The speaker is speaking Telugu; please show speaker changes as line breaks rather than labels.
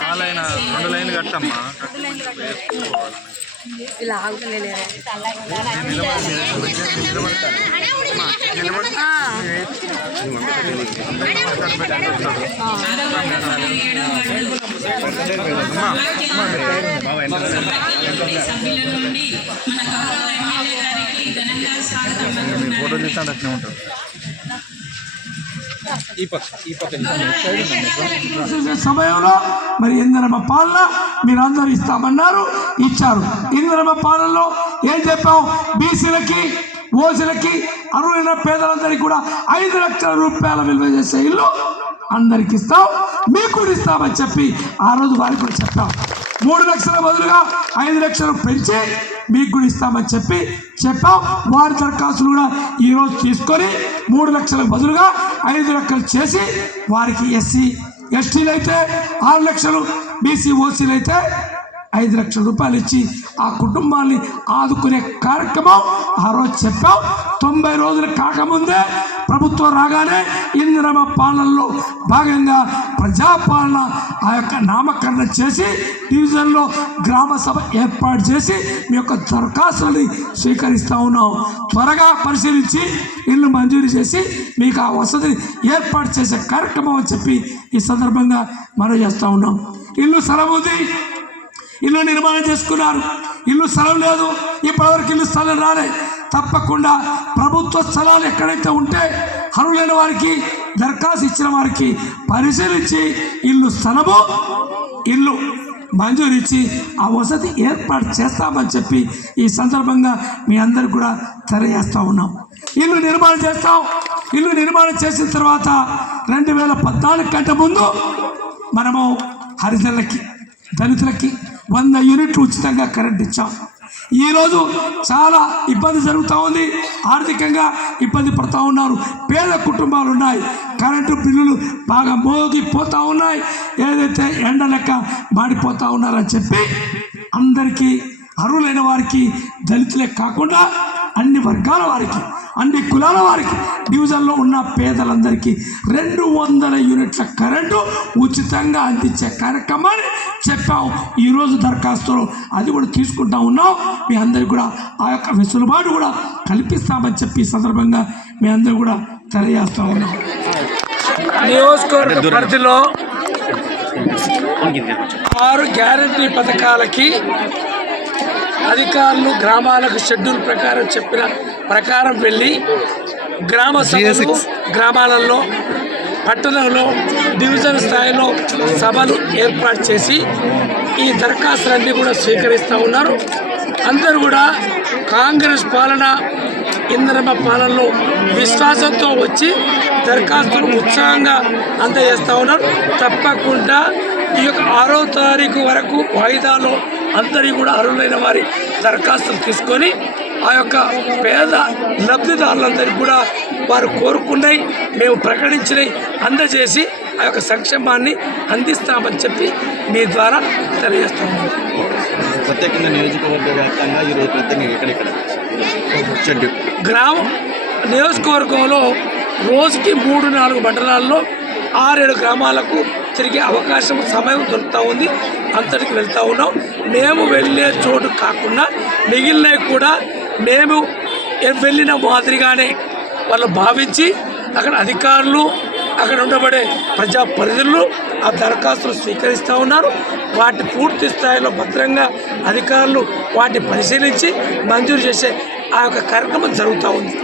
నాలైన రెండు లైన్లు కట్టమ్మా
ఇలా ఆగుతలేదు
ఫోటో తీస్తాను అట్లే
ఉంటాడు సమయంలో మరి ఇంధనమ పాలన మీరందరూ ఇస్తామన్నారు ఇచ్చారు. ఇంధనమ పాలనలో ఏం చెప్పాం బీసీలకి ఓసీలకి అర్హులైన పేదలందరికీ కూడా ఐదు లక్షల రూపాయల విలువ చేసే ఇల్లు అందరికి ఇస్తాం మీకు కూడా ఇస్తామని చెప్పి ఆ రోజు వారికి కూడా చెప్పాం. మూడు లక్షల బదులుగా ఐదు లక్షలు పెంచి మీకు కూడా ఇస్తామని చెప్పి చెప్పాం. వారి దరఖాస్తులు కూడా ఈరోజు తీసుకొని మూడు లక్షల బదులుగా ఐదు లక్షలు చేసి వారికి ఎస్సీ ఎస్టీలు అయితే ఆరు లక్షలు బీసీ ఓసీలు అయితే ఐదు లక్షల రూపాయలు ఇచ్చి ఆ కుటుంబాన్ని ఆదుకునే కార్యక్రమం ఆ రోజు చెప్పాం. తొంభై రోజులు కాకముందే ప్రభుత్వం రాగానే ఇందిరమ పాలనలో భాగంగా ప్రజాపాలన ఆ యొక్క నామకరణ చేసి డివిజన్లో గ్రామ సభ ఏర్పాటు చేసి మీ యొక్క దరఖాస్తుని స్వీకరిస్తూ ఉన్నాం. త్వరగా పరిశీలించి ఇల్లు మంజూరు చేసి మీకు ఆ వసతిని ఏర్పాటు చేసే కార్యక్రమం అని చెప్పి ఈ సందర్భంగా మనం చేస్తూ ఉన్నాం. ఇల్లు స్థలం ఇల్లు నిర్మాణం చేసుకున్నారు. ఇల్లు స్థలం లేదు. ఇప్పటివరకు ఇల్లు స్థలం రాలే. తప్పకుండా ప్రభుత్వ స్థలాలు ఎక్కడైతే ఉంటే అర్హులైన వారికి దరఖాస్తు ఇచ్చిన వారికి పరిశీలించి ఇల్లు స్థలము ఇల్లు మంజూరిచ్చి ఆ వసతి ఏర్పాటు చేస్తామని చెప్పి ఈ సందర్భంగా మీ అందరికి కూడా తెలియజేస్తూ ఉన్నాం. ఇల్లు నిర్మాణం చేస్తాం. ఇల్లు నిర్మాణం చేసిన తర్వాత రెండు వేల పద్నాలుగు కంటే ముందు మనము హరిజనులకి దళితులకి వంద యూనిట్లు ఉచితంగా కరెంట్ ఇచ్చాం. ఈరోజు చాలా ఇబ్బంది జరుగుతూ ఉంది. ఆర్థికంగా ఇబ్బంది పడుతూ ఉన్నారు. పేద కుటుంబాలు ఉన్నాయి. కరెంటు బిల్లులు బాగా మోగిపోతూ ఉన్నాయి. ఏదైతే ఎండ లెక్క మాడిపోతూ ఉన్నారని చెప్పి అందరికీ అర్హులైన వారికి దళితులే కాకుండా అన్ని వర్గాల వారికి అన్ని కులాల వారికి డివిజన్లో ఉన్న పేదలందరికీ రెండు వందల యూనిట్ల కరెంటు ఉచితంగా అందించే కార్యక్రమాన్ని చెప్పాం ఈరోజు దరఖాస్తులో అది కూడా తీసుకుంటా ఉన్నాం మీ అందరికి కూడా ఆ యొక్క వెసులుబాటు కూడా కల్పిస్తామని చెప్పి ఈ సందర్భంగా మీ అందరూ కూడా తెలియజేస్తా ఉన్నాం. నియోజకవర్గ పరిధిలో ఆరు గ్యారంటీ పథకాలకి అధికారులు గ్రామాలకు షెడ్యూల్ ప్రకారం చెప్పిన ప్రకారం వెళ్ళి గ్రామ సభలు గ్రామాలలో పట్టణంలో డివిజన్ స్థాయిలో సభలు ఏర్పాటు చేసి ఈ దరఖాస్తులన్నీ కూడా స్వీకరిస్తూ ఉన్నారు. అందరూ కూడా కాంగ్రెస్ పాలన ఇంద్రమ పాలనలో విశ్వాసంతో వచ్చి దరఖాస్తులు ఉత్సాహంగా అందజేస్తూ ఉన్నారు. తప్పకుండా ఈ యొక్క ఆరో తారీఖు వరకు వాయిదాలో అందరి కూడా అర్హులైన వారి దరఖాస్తులు తీసుకొని ఆ యొక్క పేద లబ్ధిదారులందరికీ కూడా వారు కోరుకున్నాయి మేము ప్రకటించినవి అందజేసి ఆ యొక్క సంక్షేమాన్ని అందిస్తామని చెప్పి మీ ద్వారా తెలియజేస్తాము
ప్రత్యేకంగా నియోజకవర్గ వ్యాప్తంగా ఈరోజు ప్రత్యేకంగా ఎక్కడెక్కడ? షెడ్యూల్
గ్రామం నియోజకవర్గంలో రోజుకి మూడు నాలుగు మండలాల్లో ఆరేడు గ్రామాలకు తిరిగే అవకాశం సమయం దొరుకుతూ ఉంది. అంతటికి వెళ్తూ ఉన్నాం. మేము వెళ్ళే చోటు కాకుండా మిగిలినవి కూడా మేము వెళ్ళిన మాదిరిగానే వాళ్ళు భావించి అక్కడ అధికారులు అక్కడ ఉండబడే ప్రజాప్రతినిధులు ఆ దరఖాస్తులు స్వీకరిస్తూ ఉన్నారు. వాటి పూర్తి స్థాయిలో భద్రంగా అధికారులు వాటిని పరిశీలించి మంజూరు చేసే ఆ యొక్క కార్యక్రమం జరుగుతూ ఉంది.